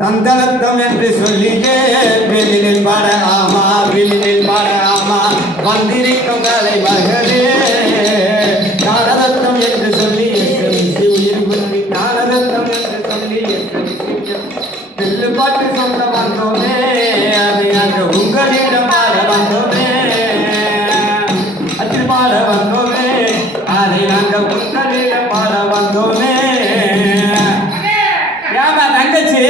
தந்தனத்தம் என்று சொல்லியே வெளியில் பாட ஆமா, வெளியில் பாட ஆமா, வந்திருக்கும் கலை மகளே. நாரதத்தம் என்று சொல்லி உயிர் குந்தி, நாரதத்தம் என்று சொல்லி தில்லு பாட்டு சொந்த வந்தோமே, அதை அங்கு உங்களிடம் பாட வந்தோமே, அதில் பாட வந்தோமே, அதை அங்க உங்களிடம் பாட வந்தோமே. ஏமா தங்கச்சி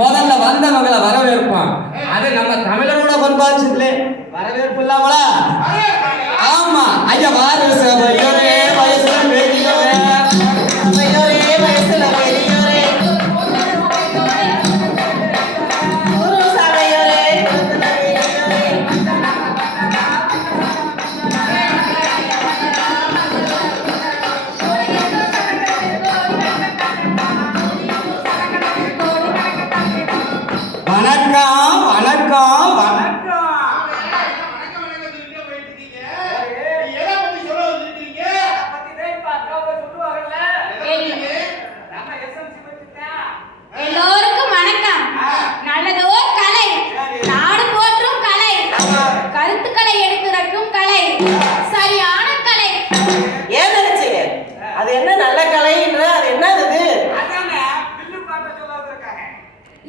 முதல்ல வந்தவங்களை வரவேற்பான், அது நம்ம தமிழரோட பண்பாச்சு இல்லை, வரவேற்பு இல்லாமலா? ஆமா ஐயா வாரு சபையோரே வயசுல பெரியோரே, சபையோரே வயசுல பெரியோரே, குரு சபையோரே வயசுல பெரியோரே. வணக்கம் வணக்கம் வணக்கம். எல்லோருக்கும் வணக்கம். நல்லதோர் கலை, நாடு போற்றும் கலை, கருத்துக்களை எடுத்துரைக்கும் கலை, சரியான கலை. ஏன் நினைச்சீங்க அது என்ன நல்ல கலைன்ற? அது என்னது?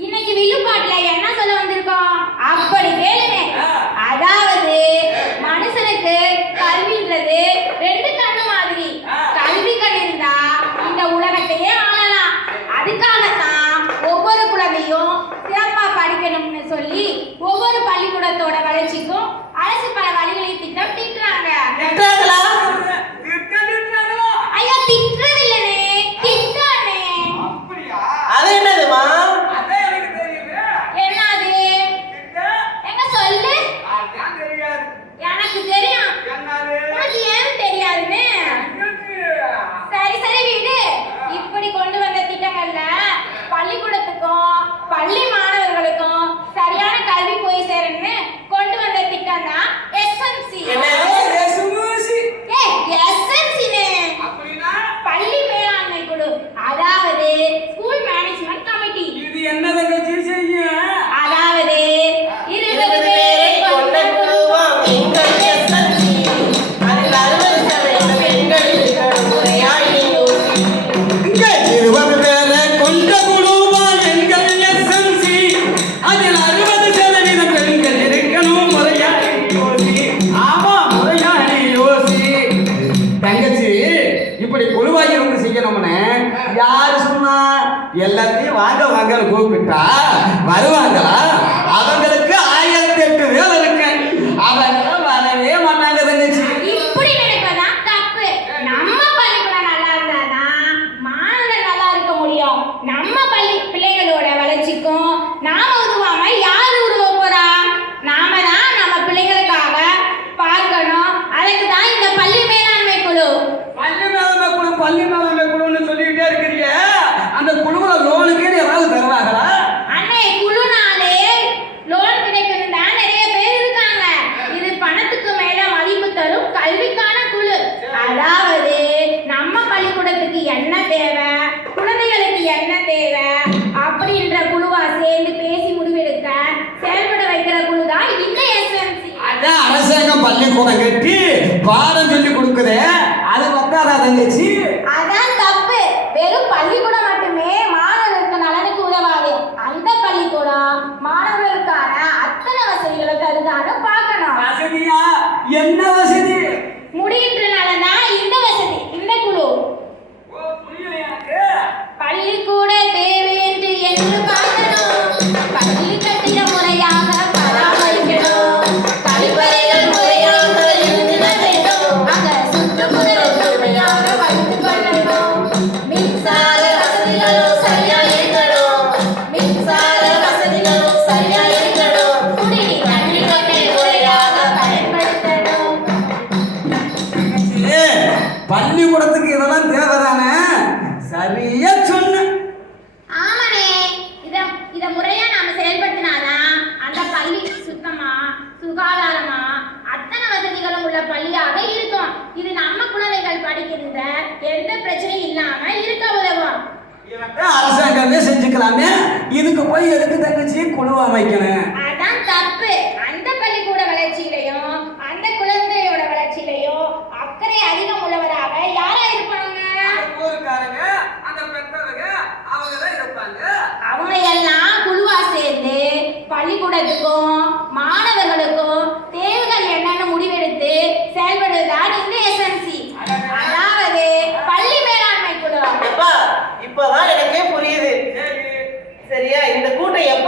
இன்னைக்கு வில்லுப்பாட்டுல என்ன சொல்ல வந்திருக்கோம் அப்படி கேளுங்க. அதாவது மனுஷனுக்கு கல்வின்றது ரெண்டு கண்ணு மாதிரி. கல்வி கண் இருந்தா இந்த உலகத்தையே ஆளலாம். அதுக்காகத்தான் ஒவ்வொரு குழந்தையும் சிறப்பா படிக்கணும்னு சொல்லி ஒவ்வொரு பள்ளிக்கூடத்தோட வளர்ச்சிக்கும் அரசு பல வழிகளை திட்டம் தீட்டுறாங்க. ஐயா திட்டுறது இல்லனே, திட்டானே. அது என்னதுமா? என்னது? எங்க சொல்லு. எனக்கு தெரியும், உனக்கு ஏன் தெரியாதுன்னு. சரி சரி விடு. இப்படி கொண்டு வந்த திட்டங்கள்ல பள்ளிக்கூடத்துக்கும் பள்ளி மாணவர்களுக்கும் சரியான கல்வி போய் சேரணும்னு கொண்டு வந்த திட்டம் தான் எஸ்எம்சி. பள்ளி மேலாண்மை குழு, அதாவது ஸ்கூல் மேனேஜ்மெண்ட் கமிட்டி. இது என்னதுங்க செய்ய? அதாவது 20 பேரை கொண்ட குழுவாம் எங்கள் எஸ்எல்சி. அதில் 60% பெண்கள் இருக்கணும். முறையாய் யோசி. 20 பேரை கொண்ட குழுவா எங்கள் எஸ்எம்சி, அதில் 60% பெண்கள் இருக்கணும். முறையாய் யோசி. ஆமா முறையாய் யோசி. தங்கச்சி இப்படி குழுவாகி வந்து செய்யணும்னு யாரு சொன்னா? எல்லாத்தையும் வாங்க வாங்கன்னு கூப்பிட்டா வருவாங்களா? அவங்களுக்கு 1008 வேலை இருக்கு, அவங்க வரவே மாட்டாங்க தங்கச்சி. இப்படி நினைப்பதான் தப்பு. நம்ம பள்ளிக்கூடம் நல்லா இருந்தாதான் மாணவர்கள் நல்லா இருக்க முடியும். நம்ம பள்ளி பிள்ளைகளோட வளர்ச்சிக்கும் நாம உருவாம யாரு உருவ போறா? நாம தான் நம்ம பிள்ளைகளுக்காக பார்க்கணும். அதுக்கு தான் இந்த பள்ளி மேலாண்மை குழு. பள்ளி மேலாண்மை குழுன்னு சொல்லிக்கிட்டே இருக்கிறீங்க, அந்த குழுவுல லோனுக்கு ஏதாவது தருவாங்களா? அண்ணே, குழுனாலே லோன் கிடைக்கணும் தான் நிறைய பேர் இருக்காங்க. இது பணத்துக்கு மேல மதிப்பு தரும் கல்விக்கான குழு. அதாவது நம்ம பள்ளிக்கூடத்துக்கு என்ன தேவை, குழந்தைகளுக்கு என்ன தேவை அப்படின்ற குழுவா சேர்ந்து பேசி முடிவெடுக்க செயல்பட வைக்கிற குழு தான் இந்த எஸ்எம்சி. அதான் அரசாங்கம் பள்ளிக்கூடம் கட்டி பாடம் சொல்லி கொடுக்குதே, அது பத்தாதா தங்கச்சி? அதான் தப்பு. வெறும் பள்ளிக்கூடம் மட்டுமே மாணவர்களுக்கு நலனுக்கு உதவாது. அந்த பள்ளிக்கூடம் மாணவர்களுக்கான அத்தனை வசதிகளை தருதான்னு பார்க்கணும். வசதியா? என்ன வசதி? முடிகின்றனாலதான் இந்த வசதி, இந்த குழு. பள்ளிக்கூட தேவை என்று பார்க்கணும். பள்ளி கட்டிட முறையாக பராமரிக்கணும். கழிப்பறைகள் முறையாக இருந்திட வேண்டும். அங்க சுற்றுப்புறங்கள் தூய்மையாக வைத்துக் கொள்ளணும். மின்சார வசதிகளும் சரியா இருக்கணும். மின்சார வசதிகளும் சரியா இருக்கணும். குடிநீர் தண்ணி தொட்டி முறையாக பயன்படுத்தணும். இதுக்கு போய் எதுக்கு தங்கச்சி குழு அமைக்கணும்? அதான் தப்பு. அந்த பள்ளிக்கூட வளர்ச்சியிலையும் அந்த குழந்தையோட வளர்ச்சியிலையும் அக்கறை அதிகம் உள்ளவராக யாரா இருப்பாங்க? ஊருக்காரங்க, அந்த பெற்றவங்க, அவங்க தான் இருப்பாங்க. அவங்க எல்லாம் குழுவா சேர்ந்து பள்ளிக்கூடத்துக்கும் மாணவர்களுக்கும் தேவைகள் என்னன்னு முடிவெடுத்து செயல்படுவதுதான் இந்த எஸ்எம்சி, அதாவது பள்ளி மேலாண்மை குழு. அப்பா இப்பதான் எனக்கே புரியுது. சரியா, இந்த கூட்டம் எப்ப